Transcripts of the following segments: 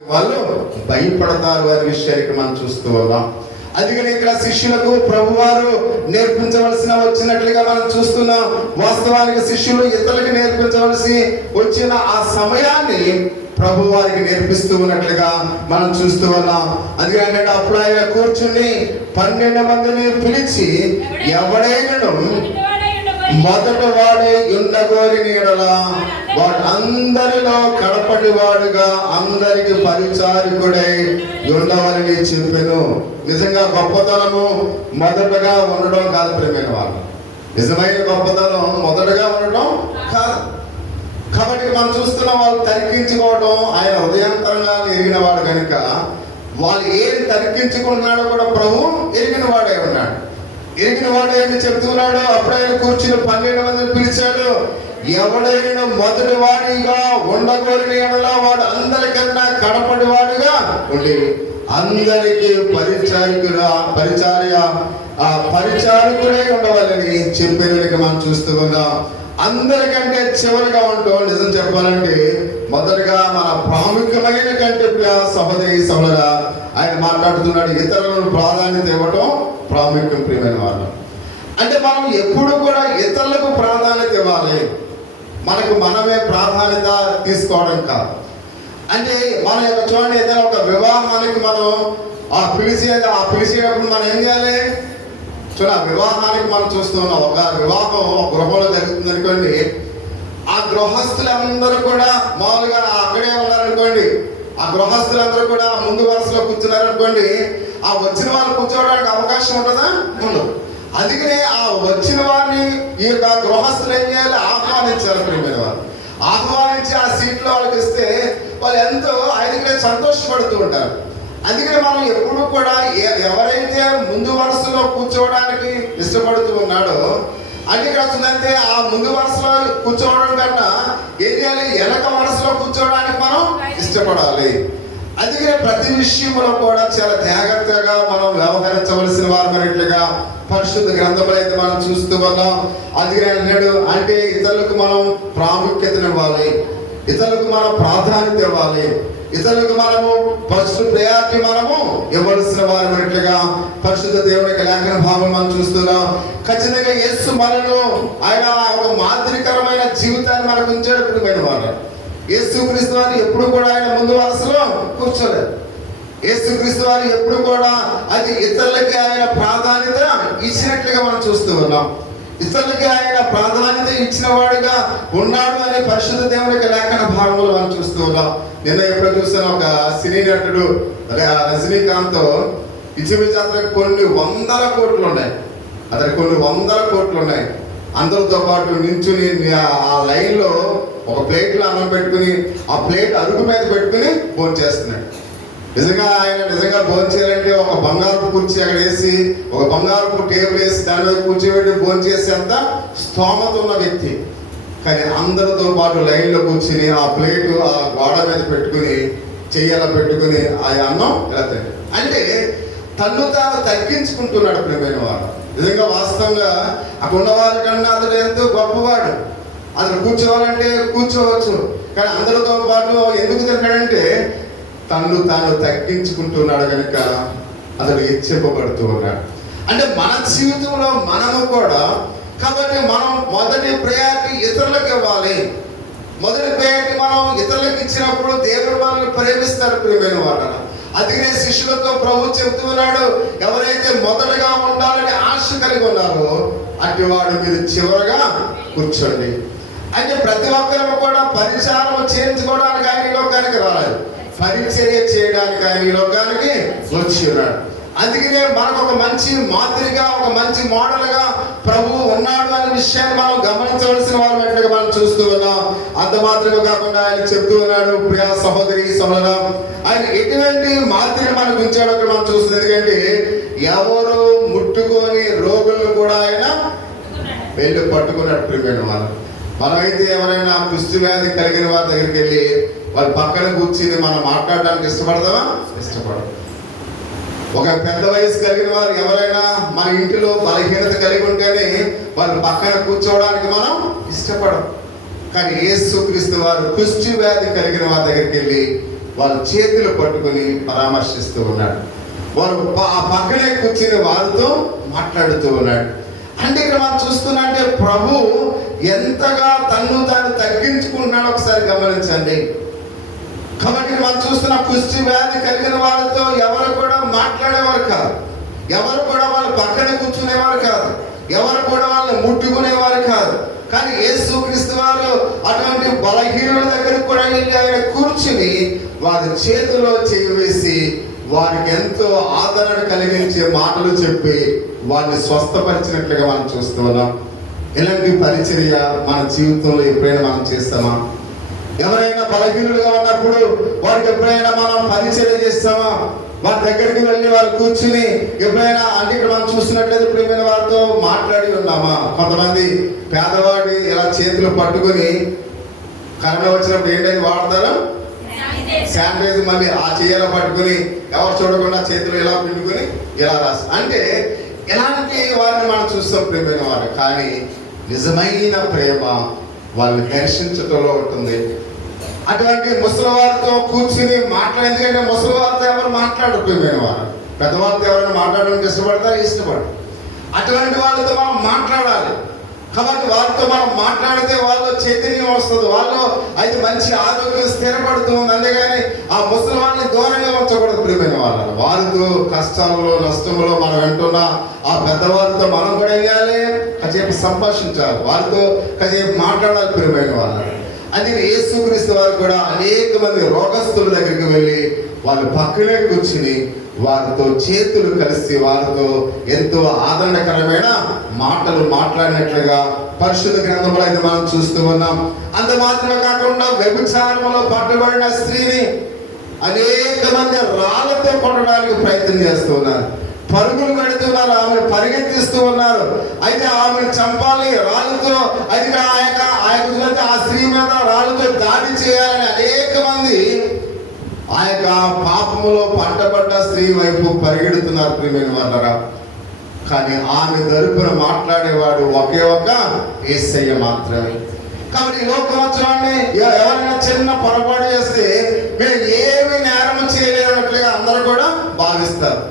వాళ్ళు భయపడతారు అనే విషయానికి మనం చూస్తూ ఉన్నాం. అందుకని ఇక్కడ శిష్యులకు ప్రభువారు నేర్పించవలసిన వచ్చినట్లుగా మనం చూస్తున్నాం. వాస్తవానికి శిష్యులు ఇతరులకు నేర్పించవలసి వచ్చిన ఆ సమయాన్ని ప్రభు వారికి నేర్పిస్తూ ఉన్నట్లుగా మనం చూస్తూ ఉన్నాం. అందుకని అప్పుడు ఆయన కూర్చుని 12 మందిని పిలిచి, ఎవడైనను మొదట వాడే ఉండగోరి నీడలా వాడు అందరిలో కడపటి వాడుగా అందరికి పరిచారకుడై ఉండవలని చెప్పెను. నిజంగా గొప్పతనము మొదటగా ఉండడం కాదు ప్రియమైన వాళ్ళు. నిజమైన గొప్పతనం మొదటగా ఉండడం కాదు. కాబట్టి మనం చూస్తున్న వాళ్ళు తరికించుకోవడం, ఆయన హృదయాంతరంగా ఎరిగిన వాడు కనుక వాళ్ళు ఏం తరికించుకుంటున్నాడో కూడా ప్రభు ఎరిగిన వాడే ఉన్నాడు. ఎరిగిన వాడు ఆయన చెప్తున్నాడు. అప్పుడు ఆయన కూర్చుని 12 మందిని పిలిచాడు. ఎవడైనా మొదటి వాడిగా ఉండగోరిన ఎడల వాడు అందరికన్నా కడపడి వాడిగా ఉండి అందరికి పరిచారకుడై ఉండవాలని చెప్పేందుకు మనం చూస్తూ ఉన్నాం. అందరికంటే చివరిగా ఉంటాం. నిజం చెప్పాలంటే మొదటగా మన ప్రాముఖ్యమైన కంటే సహోదరి సహోదరా ఆయన మాట్లాడుతున్నాడు. ఇతరులను ప్రాధాన్యత ఇవ్వటం ప్రాముఖ్యం ప్రియమైన వాళ్ళు. అంటే మనం ఎప్పుడు కూడా ఇతరులకు ప్రాధాన్యత ఇవ్వాలి, మనకు మనమే ప్రాధాన్యత తీసుకోవడం కాదు. అంటే మన యొక్క చూడండి, ఏదైనా ఒక వివాహానికి మనం పిలిచేటప్పుడు మనం ఏం చేయాలి? వివాహానికి మనం చూస్తున్నాం. ఒక వివాహం ఒక గృహంలో జరుగుతుంది అనుకోండి, ఆ గృహస్థులందరూ కూడా మామూలుగా అక్కడే ఉన్నారనుకోండి, ఆ గృహస్థులందరూ కూడా ముందు వరుసలో కూర్చున్నారనుకోండి, ఆ వచ్చిన వాళ్ళు కూర్చోవడానికి అవకాశం ఉంటుందా? ఉండదు. అందుకనే ఆ వచ్చిన వారిని ఈ యొక్క గృహస్థులు ఏం చేయాలి? ఆహ్వానించాలి ప్రియమైన వారు. ఆహ్వానించి ఆ సీట్లో వాళ్ళకి ఇస్తే వాళ్ళు ఎంతో ఆయనకి సంతోషపడుతూ ఉంటారు. అందుకని మనం ఎప్పుడు కూడా ఎవరైతే ముందు వరుసలో కూర్చోవడానికి ఇష్టపడుతూ ఉన్నాడో, అంటే ఇక్కడ వస్తుందంటే ఆ ముందు వరుసలో కూర్చోవడం కన్నా ఏం చేయాలి? వెనక వరుసలో కూర్చోవడానికి మనం ఇష్టపడాలి. అందుకనే ప్రతి విషయంలో కూడా చాలా జాగ్రత్తగా మనం వ్యవహరించవలసిన వారమైనట్లుగా పరిశుద్ధ గ్రంథంలో అయితే మనం చూస్తూ ఉన్నాం. అందుకనే అన్నాడు, అంటే ఇతరులకు మనం ప్రాముఖ్యతనివ్వాలి, ఇతరులకు మనం ప్రాధాన్యత ఇవ్వాలి, ఇతరులకు మనము ఫస్ట్ ప్రయారిటీ మనము ఇవ్వవలసిన వారమైనట్లుగా పరిశుద్ధ దేవుని యొక్క లేఖన భావం మనం చూస్తున్నాం. ఖచ్చితంగా యేసు మనను ఆయన ఒక మాదిరికరమైన జీవితాన్ని మనకు ఉంచాడు ప్రియమైన వారు. యేసుక్రీస్తు వారు ఎప్పుడు కూడా ఆయన ముందు వరుసలో కూర్చోలేదు. యేసుక్రీస్తు వారు ఎప్పుడు కూడా అది ఇతరులకి ఆయన ప్రాధాన్యత ఇచ్చినట్లుగా మనం చూస్తూ ఉన్నాం. ఇతరులకి ఆయన ప్రాధాన్యత ఇచ్చిన వాడుగా ఉన్నాడు అనే పరిశుద్ధ దేవునికి లేఖన భాగంలో మనం చూస్తూ ఉన్నాం. నిన్న ఎప్పుడో చూస్తాను, ఒక సినీ నటుడు రజనీకాంత్ ఇంచుమించు అతనికి కొన్ని 100 కోట్లు ఉన్నాయి. అతనికి కొన్ని 100 కోట్లు ఉన్నాయి. అందరితో పాటు నించుని ఆ లైన్లో ఒక ప్లేట్లో అన్నం పెట్టుకుని ఆ ప్లేట్ అరుగు మీద పెట్టుకుని భోజనం చేస్తున్నాడు. నిజంగా భోజనం చేయాలంటే ఒక బంగారపు కుర్చీ అక్కడ వేసి, ఒక బంగారపు టేబుల్ వేసి దాని మీద కూర్చోబెట్టి భోజనం చేసేంత స్తోమత ఉన్న వ్యక్తి. కానీ అందరితో పాటు లైన్లో కూర్చుని ఆ ప్లేటు ఆ గోడ మీద పెట్టుకుని చెయ్యాల పెట్టుకుని ఆ అన్నం వెళ్తాడు. అంటే తను తాను తగ్గించుకుంటున్నాడు ప్రియమైన వాడు. నిజంగా వాస్తవంగా అక్కడ ఉన్న వాళ్ళకన్నా అతడు ఎంతో గొప్పవాడు. అతను కూర్చోవాలంటే కూర్చోవచ్చు, కానీ అందరితో పాటు ఎందుకు తింటాడంటే తను తాను తగ్గించుకుంటున్నాడు కనుక అతడు హెచ్చింపబడుతూ ఉన్నాడు. అంటే మన జీవితంలో మనము కూడా, కాబట్టి మనం మొదటి ప్రయారిటీ ఇతరులకు ఇవ్వాలి. మొదటి ప్రయారిటీ మనం ఇతరులకు ఇచ్చినప్పుడు దేవుడు వాళ్ళని ప్రేమిస్తారు ప్రియమైన వాడు. అందుకనే శిష్యులతో ప్రభు చెబుతూ ఉన్నాడు, ఎవరైతే మొదటగా ఉండాలని ఆశ కలిగి ఉన్నారో అట్టి వాడు మీరు చివరగా కూర్చోండి. అంటే ప్రతి ఒక్కరు కూడా పరిచారం చేయించుకోవడానికి ఆయన ఈ లోకానికి రాలేదు, పరిచర్య చేయడానికి ఆయన ఈ లోకానికి వచ్చి ఉన్నాడు. అందుకనే మనకు ఒక మంచి మాదిరిగా, ఒక మంచి మోడల్గా ప్రభువు ఉన్నాడు అనే విషయాన్ని మనం గమనించవలసిన వారు మనం చూస్తూ ఉన్నాం. అంత మాత్రమే కాకుండా ఆయన చెప్తూ ఉన్నాడు, ప్రియ సహోదరి సహోదరా, ఆయన ఎటువంటి మాదిరి మనకు ఉంచాడో అక్కడ మనం చూస్తుంది. ఎందుకంటే ఎవరు ముట్టుకొని రోగులను కూడా ఆయన వెళ్ళి పట్టుకున్నాడు ప్రియమైన వాళ్ళు. మనమైతే ఎవరైనా కుష్టి వ్యాధి కలిగిన వారి దగ్గరికి వెళ్ళి వాళ్ళ పక్కన కూర్చుని మనం మాట్లాడడానికి ఇష్టపడతామా? ఇష్టపడదు. ఒక పెద్ద వయసు కలిగిన వారు ఎవరైనా మన ఇంటిలో బలహీనత కలిగి ఉంటేనే వాళ్ళ పక్కన కూర్చోవడానికి మనం ఇష్టపడం. కానీ యేసుక్రీస్తు వారు కుష్టి వ్యాధి కలిగిన వారి దగ్గరికి వెళ్ళి వాళ్ళ చేతులు పట్టుకుని పరామర్శిస్తూ ఉన్నాడు. వారు ఆ పక్కనే కూర్చుని వారితో మాట్లాడుతూ ఉన్నాడు. అంటే ఇక్కడ మనం చూస్తున్నట్టే ప్రభు ఎంతగా తన్ను తాను తగ్గించుకుంటున్నాడో ఒకసారి గమనించండి. కాబట్టి మనం చూస్తున్న కుష్టి వ్యాధి కలిగిన వారితో ఎవరు కూడా మాట్లాడేవారు కాదు, ఎవరు కూడా వాళ్ళ పక్కన కూర్చునేవారు కాదు, ఎవరు కూడా వాళ్ళని ముట్టుకునేవారు కాదు. కానీ యేసుక్రీస్తు వారు అటువంటి బలహీనుల దగ్గరకు కూడా వెళ్ళి ఆయన కూర్చుని వారి చేతిలో చేయి వేసి వారికి ఎంతో ఆదరణ కలిగించే మాటలు చెప్పి వారిని స్వస్థపరిచినట్లుగా మనం చూస్తూ ఉన్నాం. ఇలాంటి పరిచర్య మన జీవితంలో ఎప్పుడైనా మనం చేస్తామా? ఎవరైనా బలహీనులుగా ఉన్నప్పుడు వారికి ఎప్పుడైనా మనం పరిచర్య చేస్తామా? వారి దగ్గరికి వెళ్ళి వారు కూర్చుని ఎప్పుడైనా, అంటే ఇక్కడ మనం చూస్తున్నట్లయితే ప్రియమైన వారితో మాట్లాడి ఉన్నామా? కొంతమంది పేదవాడి ఇలా చేతులు పట్టుకుని కరోనా వచ్చినప్పుడు ఏంటని వాడతారు? శానిటైజర్. మళ్ళీ ఆ చేయాల పట్టుకుని ఎవరు చూడకుండా చేతులు ఇలా పిండుకొని ఇలా రాస్తారు. అంటే ఎలాంటి వారిని మనం చూస్తాం ప్రియమైన వారు. కానీ నిజమైన ప్రేమ వాళ్ళని దర్శించటంలో ఉంటుంది. అటువంటి ముసలివారితో కూర్చుని ఎందుకంటే ముసలివారితో ఎవరు మాట్లాడరు ప్రియమైన వారు. పెద్దవారితో ఎవరైనా మాట్లాడడానికి ఇష్టపడరు. అటువంటి వాళ్ళతో మనం మాట్లాడాలి. కాబట్టి వారితో మనం మాట్లాడితే వాళ్ళు చైతన్యం వస్తుంది, వాళ్ళు అయితే మంచి ఆరోగ్యం స్థిరపడుతుంది. అంతేగాని ఆ ముసలి వాళ్ళని దూరంగా ఉంచకూడదు ప్రియమైన వాళ్ళు. వారితో కష్టాలలో నష్టంలో మనం వింటున్న ఆ పెద్దవారితో మనం కూడా ఏం చేయాలి? కాసేపు సంభాషించాలి, వారితో కాసేపు మాట్లాడాలి ప్రియమైన వాళ్ళు. అందుకే యేసుక్రీస్తు వారు కూడా అనేక మంది రోగస్తుల దగ్గరికి వెళ్ళి వాళ్ళు పక్కనే కూర్చుని వారితో చేతులు కలిసి వారితో ఎంతో ఆదరణకరమైన మాటలు మాట్లాడినట్లుగా పరిశుద్ధ గ్రంథంలో అయితే మనం చూస్తూ ఉన్నాం. అంత మాత్రమే కాకుండా వ్యభిచారంలో పట్టుబడిన స్త్రీని అనేక మంది రాళ్లతో కొట్టడానికి ప్రయత్నం చేస్తూ ఉన్నారు, పరుగులు పెడుతున్నారు, ఆమెను పరిగెత్తిస్తూ ఉన్నారు. అయితే ఆమెను చంపాలి రాళ్ళతో, అయితే ఆ స్త్రీ మీద రాళ్ళతో దాడి చేయాలని అనేక మంది ఆ యొక్క పాపములో పట్టబడ్డ స్త్రీ వైపు పరిగెడుతున్నారు ప్రియమైన వాళ్ళరా. కానీ ఆమె తరపున మాట్లాడేవాడు ఒకే ఒక యేసయ్య మాత్రమే. కాబట్టి లోకవచనాన్ని ఎవరైనా చిన్న పొరపాటు చేస్తే మేము ఏమి నేరం చేయలేనట్లుగా అందరూ కూడా భావిస్తారు.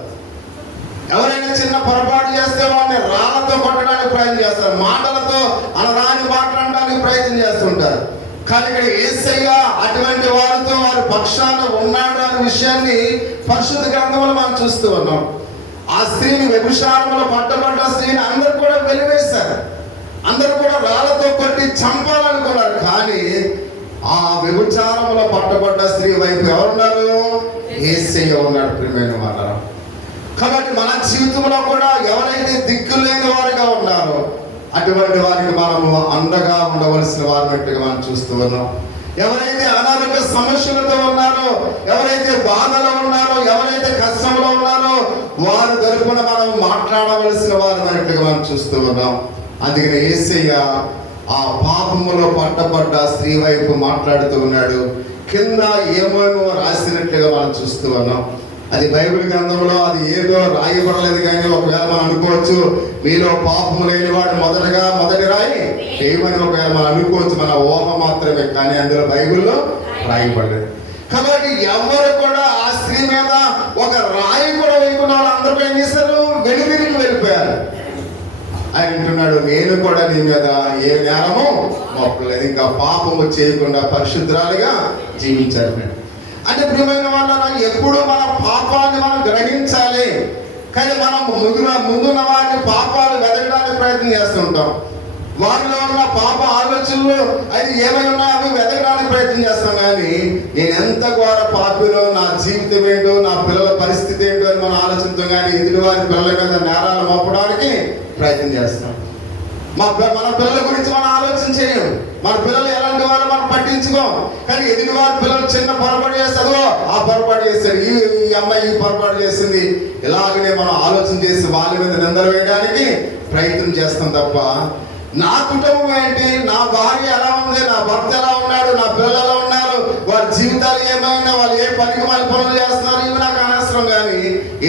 ఎవరైనా చిన్న పొరపాటు చేస్తే వాడిని రాళ్ళతో కొట్టడానికి ప్రయత్నం చేస్తారు, మాటలతో అనరాని మాట్లాడడానికి ప్రయత్నం చేస్తుంటారు. కానీ ఇక్కడ యేసయ్య అటువంటి వారితో వారి పక్షాన ఉన్నాడు అనే విషయాన్ని పరిశుద్ధ గ్రంథంలో మనం చూస్తూ ఉన్నాం. ఆ స్త్రీని వ్యభిచారంలో పట్టబడ్డ స్త్రీని అందరూ కూడా వెలివేశారు, అందరూ కూడా రాళ్ళతో కొట్టి చంపాలనుకున్నారు. కానీ ఆ వ్యభిచారంలో పట్టబడ్డ స్త్రీ వైపు ఎవరున్నారు? యేసయ్య ఉన్నాడు ప్రియమైన వారు. కాబట్టి మన జీవితంలో కూడా ఎవరైతే దిక్కులేని వారిగా ఉన్నారో అటువంటి వారికి మనము అండగా ఉండవలసిన వారినట్టుగా మనం చూస్తూ ఉన్నాం. ఎవరైతే అనారోగ్య సమస్యలతో ఉన్నారో, ఎవరైతే బాధలో ఉన్నారో, ఎవరైతే కష్టంలో ఉన్నారో వారి తరపున మనం మాట్లాడవలసిన వారినట్టుగా మనం చూస్తూ ఉన్నాం. అందుకని యేసయ్య ఆ పాపములో పట్టబడ్డ స్త్రీ వైపు మాట్లాడుతూ ఉన్నాడు. కింద ఏమేమో రాసినట్లుగా మనం చూస్తూ ఉన్నాం. అది బైబిల్ గ్రంథంలో అది ఏదో రాయబడలేదు. కానీ ఒకవేళ మనం అనుకోవచ్చు మీలో పాపము లేని వాడు మొదటి రాయి ఏమని ఒకవేళ మనం అనుకోవచ్చు, మన ఊహ మాత్రమే. కానీ అందులో బైబిల్లో రాయబడలేదు. కాబట్టి ఎవరు కూడా ఆ స్త్రీ మీద ఒక రాయి కూడా వేయకుండా వాళ్ళు అందరూ ఏం చేశారు? వెనుదిరిగి వెళ్ళిపోయారు. ఆయన అంటున్నాడు, నేను కూడా నీ మీద ఏ నేరము మోపలేదు, ఇంకా పాపము చేయకుండా పరిశుద్ధరాలుగా జీవించాలి. అంటే ప్రియమైన వాళ్ళ ఎప్పుడు మన పాపాన్ని మనం గ్రహించాలి. కానీ మనం ముందున్న వారిని పాపాలు వెతకడానికి ప్రయత్నం చేస్తుంటాం. వారిలో ఉన్న పాప ఆలోచనలు అది ఏమైనా అవి వెతకడానికి ప్రయత్నం చేస్తాం. కానీ నేను ఎంత ఘోర పాపిలో, నా జీవితం ఏంటో, నా పిల్లల పరిస్థితి ఏంటో అని మనం ఆలోచిస్తాం. కానీ ఎదుటి వారి పిల్లల మీద నేరాలు మోపడానికి ప్రయత్నం చేస్తాం. మన పిల్లల గురించి మనం ఆలోచన చేయం. మన పిల్లలు ఎలాంటి వారు మనం పట్టించుకోం. కానీ ఎదుటి వారి పిల్లలు చిన్న పొరపాటు చేస్తారో ఆ పొరపాటు చేస్తారు, ఈ అమ్మాయి ఈ పొరపాటు చేసింది, ఇలాగనే మనం ఆలోచన చేసి వాళ్ళ మీద నిందలు వేయడానికి ప్రయత్నం చేస్తాం తప్ప నా కుటుంబం ఏంటి, నా భార్య ఎలా ఉంది, నా భర్త ఎలా ఉన్నాడు, నా పిల్లలు ఎలా ఉన్నారు, వారి జీవితాలు ఏమైనా, వాళ్ళు ఏ పనికి వాళ్ళ పనులు చేస్తున్నారు, ఇవి నాకు అనవసరం. కానీ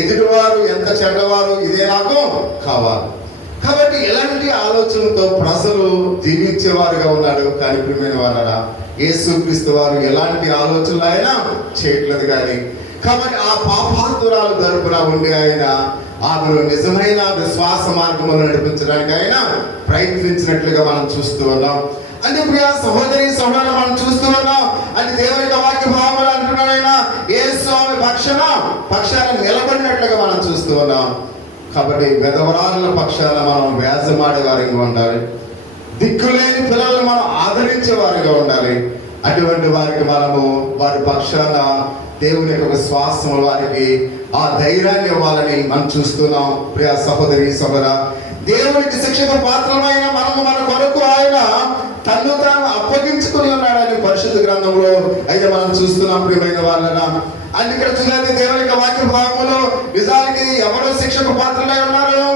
ఎదుటివారు ఎంత చెడ్డవారు ఇదే నాకు కావాలి. కాబట్టి ఎలాంటి ఆలోచనతో ప్రజలు జీవించేవారుగా ఉన్నారు. కానీ ప్రియమైన వారా, యేసుక్రీస్తు వారు ఎలాంటి ఆలోచనలు ఆయన చేయట్లేదు. కానీ కాబట్టి ఆ పాపాతురాలు తరపున ఉండి ఆయన ఆమెను నిజమైన విశ్వాస మార్గంలో నడిపించడానికి ఆయన ప్రయత్నించినట్లుగా మనం చూస్తూ ఉన్నాం. అంటే ప్రియ సహోదరి సహోదరులు మనం చూస్తూ ఉన్నాం. అంటే దేవుని యొక్క వాక్య భావములు అంటున్నాడు ఆయన యేసు ఆమె పక్షాన నిలబడినట్లుగా మనం చూస్తూ ఉన్నాం. కాబట్టి విధవరాల పక్షాన మనం వ్యాజమాడే వారిగా ఉండాలి. దిక్కులేని పిల్లలను మనం ఆదరించే వారిగా ఉండాలి. అటువంటి వారికి మనము వారి పక్షాన దేవుని యొక్క విశ్వాసం వారికి ఆ ధైర్యాన్ని ఇవ్వాలని మనం చూస్తున్నాం. ప్రియ సహోదరి సహోదర, దేవునికి శిక్షకు పాత్రమైన మనము మన కొరకు ఆయన తన్ను తాను అప్పగించుకుని ఉన్నాడని పరిశుద్ధ గ్రంథంలో అయితే మనం చూస్తున్నాం. ప్రియమైన వాళ్ళన అని ఇక్కడ చూడండి, దేవుని యొక్క వాక్య భాగంలో నిజానికి ఎవరో శిక్షకు పాత్రలై ఉన్నారు,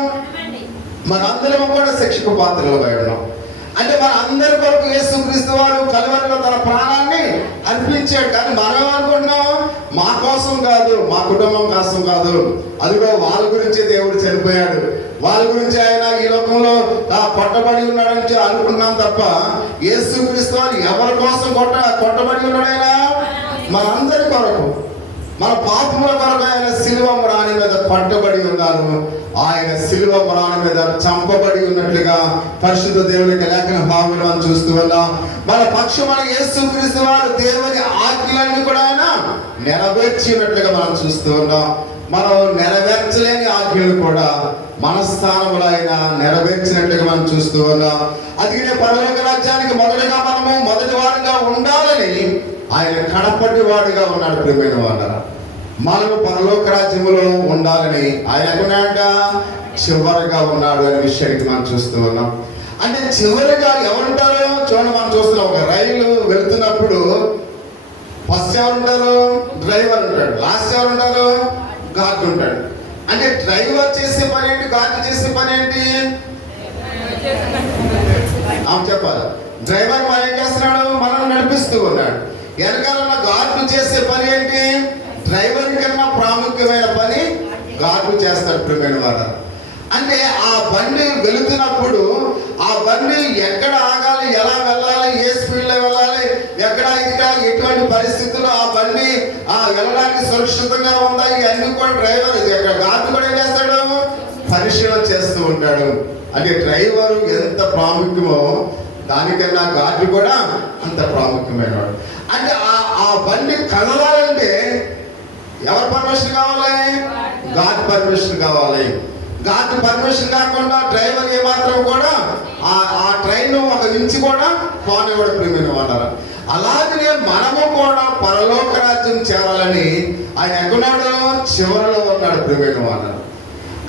మనందరం కూడా శిక్షకు పాత్రలై ఉన్నాం. అంటే మన అందరి కొరకు యేసుక్రీస్తు వారు కలువరిలో తన ప్రాణాన్ని అర్పించాడు. కానీ మనం అనుకుంటున్నాం మా కోసం కాదు, మా కుటుంబం కోసం కాదు, అదిగో వాళ్ళ గురించే దేవుడు చనిపోయాడు, వాళ్ళ గురించి ఆయన ఈ లోకంలో కొట్టబడి ఉన్నాడని అనుకుంటున్నాం తప్ప యేసుక్రీస్తు వారు ఎవరి కోసం కొట్టబడి ఉన్నాడు? ఆయన మనందరి కొరకు, మన పాపముల కొరకు ఆయన శిలువ మ్రాణి మీద పట్టబడి ఉన్నారు. ఆయన శిలువ మ్రాణి మీద చంపబడి ఉన్నట్లుగా పరిశుద్ధ దేవునికి లేఖన భావములు మనం చూస్తూ ఉన్నాం. మన పక్షమున యేసుక్రీస్తు వారు దేవుని ఆజ్ఞలన్నీ కూడా ఆయన నెరవేర్చినట్లుగా మనం చూస్తూ ఉన్నాం. మనం నెరవేర్చలేని ఆజ్ఞలు కూడా మన స్థానంలో ఆయన నెరవేర్చినట్లుగా మనం చూస్తూ ఉన్నాం. అందుకనే పరలోక రాజ్యానికి మొదటిగా మనము మొదటి వారుగా ఉండాలని ఆయన కడపటి వాడిగా ఉన్నాడు. ప్రియమైన వారు, మనము పరలోక రాజ్యములో ఉండాలని ఆయన ఎక్కడంట చివరిగా ఉన్నాడు అనే విషయానికి మనం చూస్తూ ఉన్నాం. అంటే చివరిగా ఎవరుంటారో చూడండి, మనం చూస్తున్నాం. ఒక రైలు వెళ్తున్నప్పుడు ఫస్ట్ ఎవరుంటారు? డ్రైవర్ ఉంటాడు. లాస్ట్ ఎవరుంటారు? గార్డ్ ఉంటాడు. అంటే డ్రైవర్ చేసే పని ఏంటి, గార్డ్ చేసే పని ఏంటి? చెప్పాలి. డ్రైవర్ మనం ఏం చేస్తున్నాడు? మనం నడిపిస్తూ ఉన్నాడు. వెనకాల గార్డు చేసే పని ఏంటి? డ్రైవర్ కన్నా ప్రాముఖ్యమైన పని గార్డు చేస్తాడు. ప్రియమైన వారు, అంటే ఆ బండి వెళుతున్నప్పుడు ఆ బండి ఎక్కడ ఆగాలి, ఎలా వెళ్ళాలి, ఏ స్పీడ్లో వెళ్ళాలి, ఎక్కడ ఇంకా ఎటువంటి పరిస్థితుల్లో ఆ బండి వెళ్ళడానికి సురక్షితంగా ఉందా, ఇవన్నీ కూడా డ్రైవర్ గార్డు కూడా ఏం చేస్తాడు? పరిశీలన చేస్తూ ఉంటాడు. అంటే డ్రైవరు ఎంత ప్రాముఖ్యమో దానికన్నా గార్డు కూడా అంత ప్రాముఖ్యమైన వాడు. అంటే ఆ బండి కదలాలంటే ఎవరి పర్మిషన్ కావాలి? గార్డ్ పర్మిషన్ కావాలి. గార్డ్ పర్మిషన్ కాకుండా డ్రైవర్ ఏమాత్రం కూడా ఆ ట్రైన్ ఒక నుంచి కూడా పోనివ్వడు. ప్రియమైన వాళ్ళారా, అలాగనే మనము కూడా పరలోక రాజ్యం చేరాలని ఆయన ఎక్కడున్నాడు? చివరిలో ఉన్నాడు. ప్రియమైన వాళ్ళారా,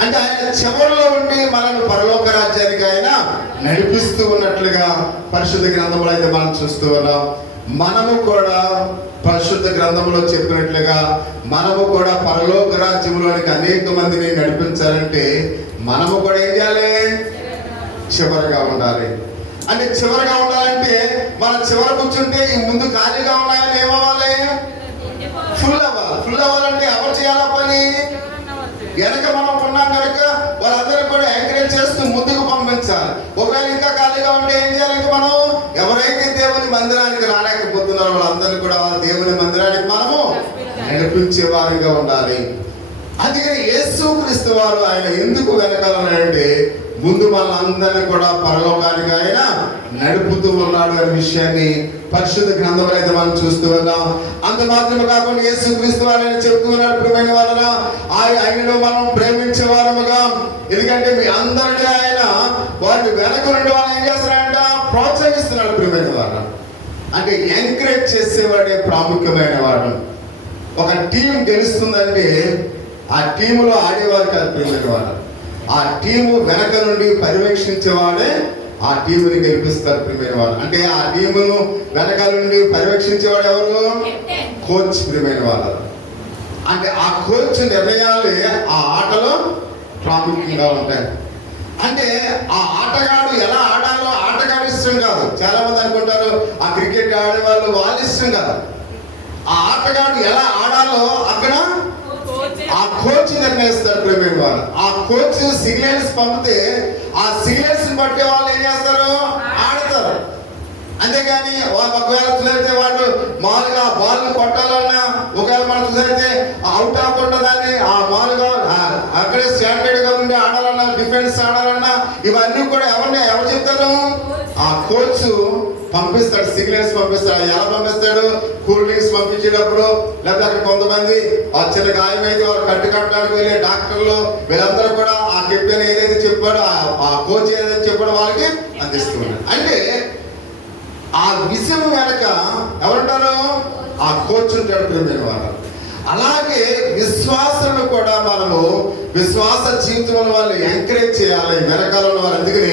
అంటే ఆయన చివరిలో ఉండి మనల్ని పరలోక రాజ్యానికి ఆయన నడిపిస్తూ ఉన్నట్లుగా పరిశుద్ధ గ్రంథంలో అయితే మనం చూస్తూ ఉన్నాం. మనము కూడా పరిశుద్ధ గ్రంథంలో చెప్పినట్లుగా మనము కూడా పరలోక రాజ్యంలోనికి అనేక మందిని నడిపించాలంటే మనము కూడా ఏం చేయాలి? చివరిగా ఉండాలి. అంటే చివరిగా ఉండాలంటే మనం చివర కూర్చుంటే ఈ ముందు ఖాళీగా ఉన్నాయని ఏమవ్వాలి? ఫుల్ అవ్వాలి. ఫుల్ అవ్వాలంటే ఎవరు చేయాలా పని? వెనక మనం ఉన్నాం కనుక వాళ్ళందరూ కూడా ఎంకరేజ్ చేస్తూ ముందుకు పంపించాలి. ఒకవేళ ఇంకా ఖాళీగా ఉంటే ఏం చేయాలి? మనం ఎవరైతే దేవుని మందిరానికి రాలేకపోతున్నారో వాళ్ళందరినీ కూడా దేవుని మందిరానికి మనము నడిపించే వారిగా ఉండాలి. అందుకని యేసుక్రీస్తు వారు ఆయన ఎందుకు వెనకాలంటే ముందు మనందరినీ కూడా పరలోకానికి ఆయన నడుపుతూ ఉన్నాడు అనే విషయాన్ని పరిశుద్ధ గ్రంథంలో అయితే మనం చూస్తూ ఉన్నాం. అంత మాత్రమే కాకుండా యేసుక్రీస్తు వారు ఆయన చెప్తూ ఉన్నాడు, ప్రియమైన వాళ్ళ ఆయనను మనం ప్రేమించే వారముగా, ఎందుకంటే మీ అందరినీ ఆయన వారిని వెనక నుండి వాళ్ళు ఏం చేస్తున్నారంట? ప్రోత్సహిస్తున్నాడు. ప్రియమైన వారు, అంటే ఎంకరేజ్ చేసేవాడే ప్రాముఖ్యమైన వాడు. ఒక టీం గెలుస్తుందంటే ఆ టీములో ఆడేవారు కాదు. ప్రియమైన వారు, ఆ టీము వెనక నుండి పర్యవేక్షించేవాడే ఆ టీముని గెలిపిస్తారు. ప్రియమైన వారు, అంటే ఆ టీమును వెనకాల నుండి పర్యవేక్షించేవాడు ఎవరు? కోచ్. ప్రియమైన వారు, అంటే ఆ కోచ్ నిర్ణయాలు ఆ ఆటలో ప్రాముఖ్యంగా ఉంటాయి. అంటే ఆ ఆటగాడు ఎలా ఆడాలో ఆటగాడు ఇష్టం కాదు. చాలా మంది అనుకుంటారు ఆ క్రికెట్ ఆడేవాళ్ళు వాళ్ళ ఇష్టం కాదు. ఆ ఆటగాడు ఎలా ఆడాలో అక్కడ ఆ కోచ్ నిర్ణయిస్తాడు. ప్రియమైన వారు, ఆ కోచ్ సిగ్నల్స్ పంపితే ఆ సిగ్నల్స్ బట్టి వాళ్ళు ఏం చేస్తారు, ఆడతారు. అంతేగాని వాళ్ళు ఒకవేళ చూసైతే వాళ్ళు మామూలుగా బాల్ కొట్టాలన్నా, ఒకవేళ మనం చూసైతే అవుట్ అవ్వకుండా దాన్ని ఆ మామూలుగా అక్కడే స్టాండర్డ్ గా ఉండి ఆడాలన్నా, డిఫెన్స్ ఆడాలన్నా, ఇవన్నీ కూడా ఎవరు చెప్తారు, ఆ కోచ్ పంపిస్తాడు, సిగ్నల్స్ పంపిస్తాడు. ఎలా పంపిస్తాడు, కూల్ డ్రింక్స్ పంపించేటప్పుడు, లేకపోతే అక్కడ కొంతమంది ఆ చిన్న గాయం అయితే వాళ్ళు కట్టడానికి వెళ్ళే డాక్టర్లు వీళ్ళందరూ కూడా ఆ కెప్టెన్ ఏదైతే చెప్పాడో, ఆ కోచ్ ఏదైతే చెప్పాడో వాళ్ళకి అందిస్తున్నారు. అంటే ఆ విషయం వెనక ఎవరుంటారు, ఆ కోచ్ ఉంటాడు ప్రియమైన వాళ్ళు. అలాగే విశ్వాసాలను కూడా మనము విశ్వాస జీవితంలో వాళ్ళు ఎంకరేజ్ చేయాలి, వెనకాల ఉన్న వాళ్ళు. అందుకని